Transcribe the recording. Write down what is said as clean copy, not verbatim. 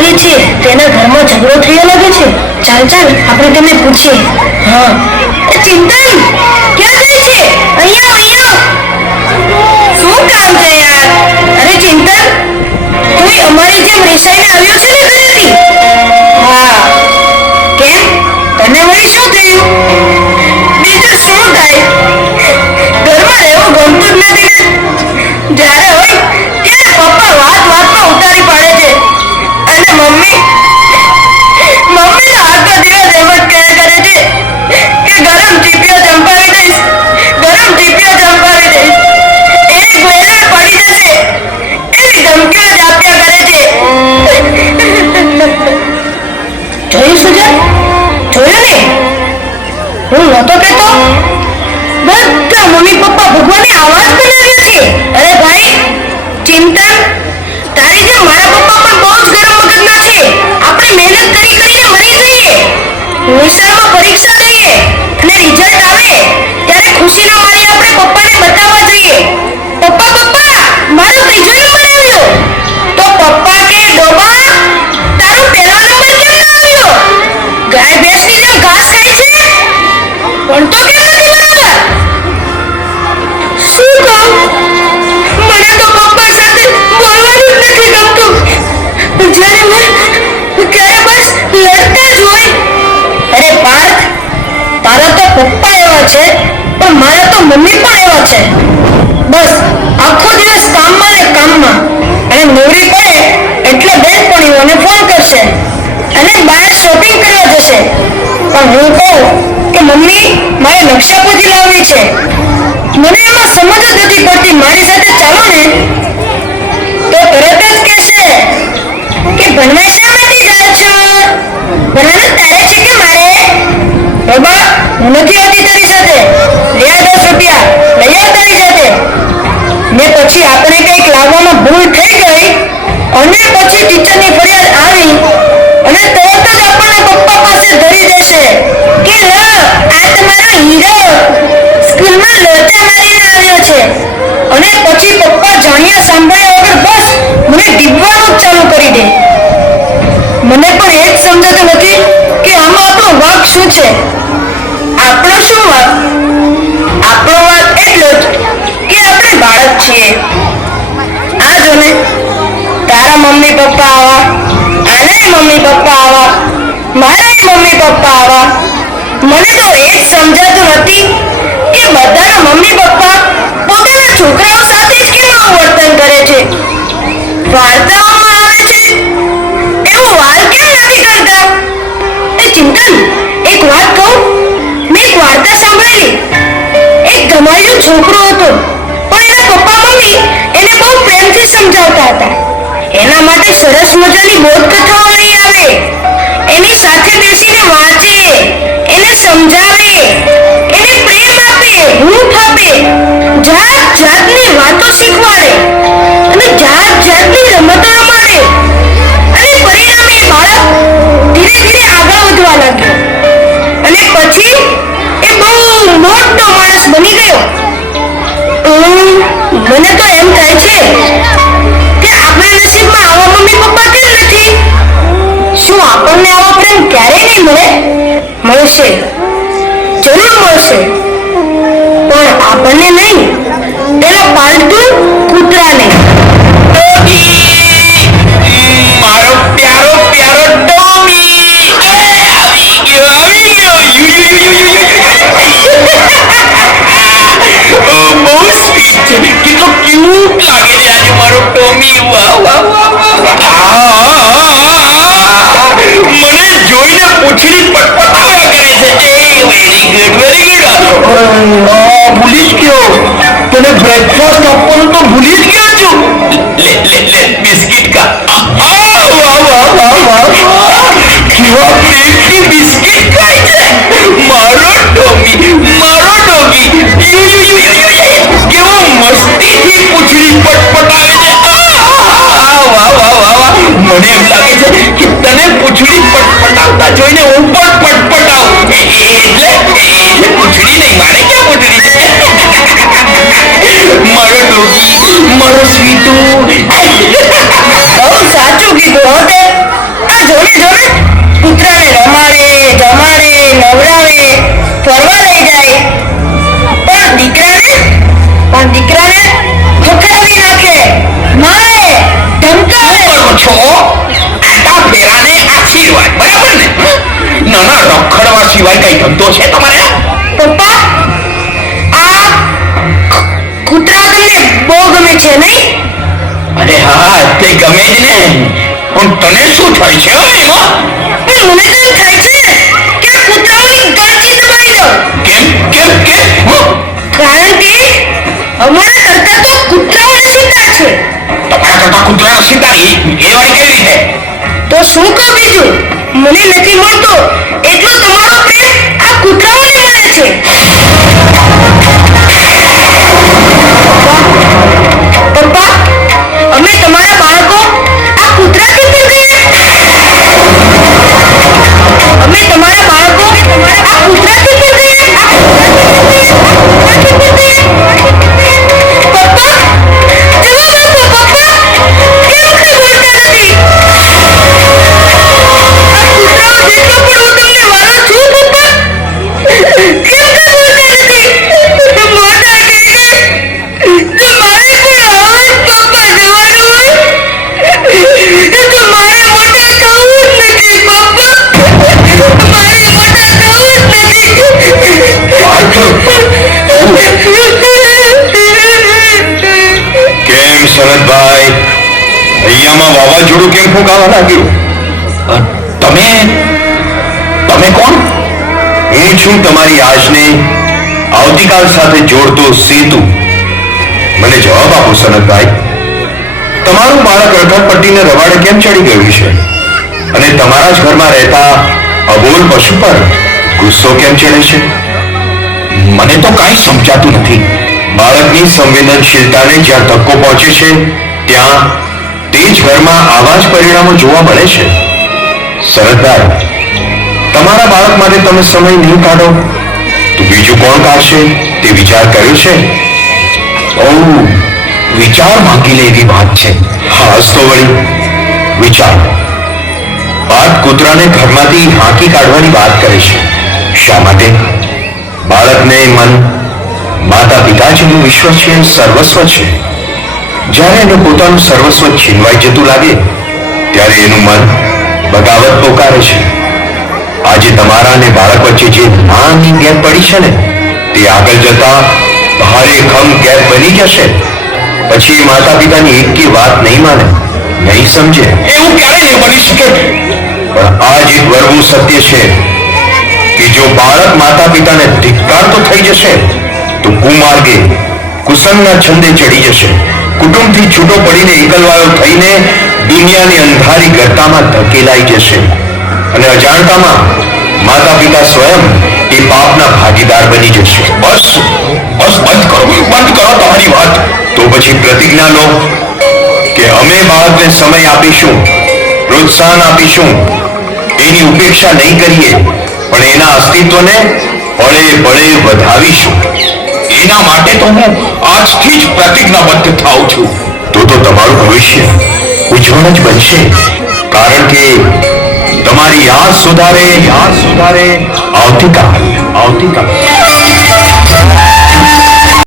લાગે છે તેના ઘરમાં ઝઘડો થયો લાગે છે. ચાલ ચાલ આપણે તેને પૂછીએ. હા, ચિંતન ક્યાં જાય છે? અહીંયા અહીંયા. શું કામ છે યાર? અરે ચિંતન, તું અમારી જેમ રિસાઈને આવ્યો છે ને ઘરેથી? હા. કેમ? તને વળી શું થયું? બીજું શું થાય? ઘરમાં રહેવું ગમતું જ નથી ને. જ્યારે હોય ત્યારે પપ્પા વાત વાતમાં ઉતારી પાડે છે અને મમ્મી આખો દિવસ એમ જ કહ્યા કરે છે કે ગરમ ટીપીઓ ચંપાવી દઈશ, ગરમ ટીપીઓ ચંપાવી દઈશ, એક મહિના પડી જશે એવી ધમકીઓ જ આપ્યા કરે છે. જોયું સુજન? જોયું ને? હું નહોતો કહેતો? બધા મમ્મી પપ્પા ભગવાને આવાજ બનાવ્યો છે. અરે ભાઈ ચિંતન, તારી જેમ મારા પપ્પા પણ બહુ જ ગરમ મગજના છે. આપણે મહેનત કરી કરીને મરી જઈએ, નિશાળમાં પરીક્ષા દઈએ અને રિઝલ્ટ આવે ત્યારે ખુશીના મારે આપણે પપ્પાને બતાવવા જઈએ, પપ્પા પપ્પા મારો ત્રીજો નંબર આવ્યો. તો પપ્પા કે ડોબા તારો પહેલો નંબર કેમ ન આવ્યો? ગાય ભેંસની જેમ ઘાસ ખાય છે, પણ તો કેમ નથી બરાબર? શું કહું? મને તો પપ્પા સાથે બોલવાનું જ નથી ગમતું. જ્યારે બસ લડતા જ હોય. અરે પાર્થ, તારા તો પપ્પા એવા છે પણ મારા તો મમ્મી પણ એવા છે. બસ આખો દિવસ કામમાં ને કામમાં, અને નવરી પડે એટલે બેનપણીઓને ફોન કરશે અને બહાર શોપિંગ કરવા જશે. પણ હું કહું કે મમ્મી મારે નકશાપોથી લાવવી છે, મને એમાં સમજ જ નથી પડતી, મારી સાથે ચાલો ને. તો તરત જ કહેશે કે ભણવા શા માટે ગયો છો? ભણવાનું તારે છે કે મારે? બાબા હું નથી આવતી તારી સાથે, લે આ 10 રૂપિયા લઈ આવ તારી સાથે. ને પછી આપણે કંઈક લાવવામાં ભૂલ થઈ ગઈ અને પછી ટીચરની ફરિયાદ આવી અને તરત જ આપણને પપ્પા પાસે ધરી દેશે કે લો આ તમારો હીરો સ્કૂલમાં લોટા મારીને આવ્યો છે. અને પછી પપ્પા જાણ્યા સાંભળ્યા વગર બસ મને ડીબવાનું જ ચાલુ કરી દે. મને પણ એ જ સમજાતું નથી કે આમાં આપણો વાંક શું છે. આપણો શું વાંક? આપણો વાંક એટલો જ કે આપણે બાળક છીએ. આ જો ને, તારા મમ્મી પપ્પા આવા, આના મમ્મી પપ્પા આવા, મારા મમ્મી પપ્પા આવા. મને તો એ જ સમજાતું નથી કે બધાના મમ્મી પપ્પા પોતાના છોકરાઓ સાથે જ કેમ આવું વર્તન કરે છે. વાર્તાઓમાં આવે છે એવું વાલ કેમ નથી કરતા? એ ચિંતન, એક વાત કહું, મેં એક વાર્તા સાંભળેલી. એક ધમાલિયો છોકરો હતો પણ એના પપ્પા મમ્મી એને બહુ પ્રેમથી સમજાવતા હતા. એના માટે સરસ મજાની બોધકથાઓ લઈ આવે, એની સાથે બેસીને વાંચે, એને સમજાવે, એને પ્રેમ આપે, હૂંફ આપે, જાત જાતની વાતો શીખવાડે અને જાત જાતની રમતો રમાડે. અને પરિણામે એ બાળક ધીરે ધીરે આગળ વધવા લાગ્યો અને પછી એ બહુ મોટો માણસ બની ગયો. મને તો એમ થાય છે કે આપણા નસીબમાં આવા મમ્મી પપ્પા કેમ નથી? શું આપણને આવો પ્રેમ ક્યારેય નહીં મળે? મળશે, જરૂર મળશે, પણ આપણને નહીં, પેલા પાલતુ કૂતરાને. મારો પ્યારો પ્યારો ટોમી આવી ગયો. બહુ સ્વીટ છે, કેટલો ક્યુટ લાગે છે આજે મારો ટોમી. વાહ વાહ વાહ વાહ. મને જોઈને પૂંછડી પટપટાવ્યા કરે છે. Very good very good. ભૂલી જ ગયો, તને બ્રેકફાસ્ટ આપવાનું તો ભૂલી જ ગયો છું. લે લે લે બિસ્કિટ કા. વાહ વાહ વાહ વાહ. કેવા પ્રેમથી બિસ્કિટ ખાય છે મારો ટોમી, મારો ડોગી. કેવો મસ્તીથી પૂંછડી પટપટાવે છે. વાહ વાહ વાહ વાહ. મને એમ લાગે છે કે તને પૂંછડી પટપટાવતા જોઈને હું પણ પટપટાવું. એટલે પૂંછડી નહીં, મારે ક્યાં પૂંછડી છે. મારો ડોગી, મારો સ્વીટુ. બહુ સાચું કીધું હો તે. રમતા કરો છો આટા ફેરાને આશીર્વાદ, બરાબર ને? નાના રખડવા સિવાય કઈ ધંધો છે તમારે? પપ્પા આ કૂતરા તમને બહુ ગમે છે નહીં? અરે હા, તે ગમે જ ને. પણ તને શું થાય છે એમાં? પણ મને તો એમ થાય છે કે આ કૂતરાઓની ગળતી દબાઈ દો. કેમ કેમ કેમ? કારણ કે અમારા કરતા તો કૂતરાઓ નસીબદાર છે. તમારા કરતા કૂતરા નસીબદાર એ વાળી કેવી રીતે? તો શું કહું બીજું? મને નથી મળતો એટલો તમારો પ્રેમ આ કૂતરાઓને મળે છે. પપ્પા, અમે તમારા બાળકો આ કૂતરાથી પણ ગયા. અમે તમારા બાળકો આ કૂતરાથી પણ ગયા. પપ્પા, જવાબ આપો પપ્પા. કેમ કઈ બોલતા નથી? આ કૂતરાઓ જેટલો પણ હું તમને વાલો છું પપ્પા, કેમ કઈ બોલતા નથી? મોટા થઈને જો મારે પણ આવા જ પપ્પા જવાનું હોય તો મારે મોટા થવું જ નથી પપ્પા. મારે મોટા થવું જ નથી. કેમ શરદભાઈ, અહીંયામાં વાવાઝોડું કેમ ફૂંકાવા લાગ્યું? તમે તમે કોણ? હું છું તમારી આજને આવતીકાલ સાથે જોડતો સેતુ. મને જવાબ આપો શરદભાઈ, તમારું બાળક રખડપટ્ટીને રવાડે કેમ ચડી ગયું છે? અને તમારા જ ઘરમાં રહેતા અબોલ પશુ પર ગુસ્સો કેમ ચડે છે? મને તો કાંઈ સમજાતું નથી. બાળકની સંવેદનશીલતાને જ્યાં ધક્કો પહોંચે છે ત્યાં તે જ ઘરમાં આવા જ પરિણામો જોવા મળે છે. શરદભાઈ, તમારા બાળક માટે તમે સમય નહીં કાઢો તો બીજું કોણ કાઢશે તે વિચાર કર્યો છે? ઓહ, વિચાર માંગી લે એવી વાત છે. હા તો વળી વિચાર. વાત કૂતરાને ઘરમાંથી હાંકી કાઢવાની વાત કરે છે. શા માટે? બાળકને મન માતા પિતા જેનું વિશ્વ છે, સર્વસ્વ છે. જ્યારે એને પોતાનું સર્વસ્વ છીનવાઈ જતું લાગે ત્યારે એનું મન બગાવત પોકારે છે. આજે તમારા અને બાળક વચ્ચે જે નાની ગેપ પડી છે ને તે આગળ જતા ભારે ખમ ગેપ બની જશે. પછી એ માતા પિતાની એકે વાત નહીં માને, નહીં સમજે. એવું ક્યારે નહીં બની શકે? પણ આ જ એક વરવું સત્ય છે કે જો બાળક માતા પિતાને ધિક્કારતો થઈ જશે તો કુમાર્ગે કુસંગના છંદે ચડી જશે. કુટુંબથી છૂટો પડીને એકલવાયો થઈને દુનિયાની અંધારી ગર્તામાં ધકેલાઈ જશે અને અજાણતામાં માતા પિતા સ્વયં એ પાપના ભાગીદાર બની જશે. બસ બસ, બંધ કરો તમારી વાત. તો પછી પ્રતિજ્ઞા લો કે અમે બાળકને સમય આપીશું, પ્રોત્સાહન આપીશું, એની ઉપેક્ષા નહીં કરીએ, પણ એના અસ્તિત્વને પળે પળે વધાવીશું. એના માટે તો હું આજથી જ પ્રતિજ્ઞાબદ્ધ થાઉં છું. તો તમારું ભવિષ્ય ઉજ્જવળ જ બનશે. કારણ કે તમારી યાદ સુધારે આવતીકાલ.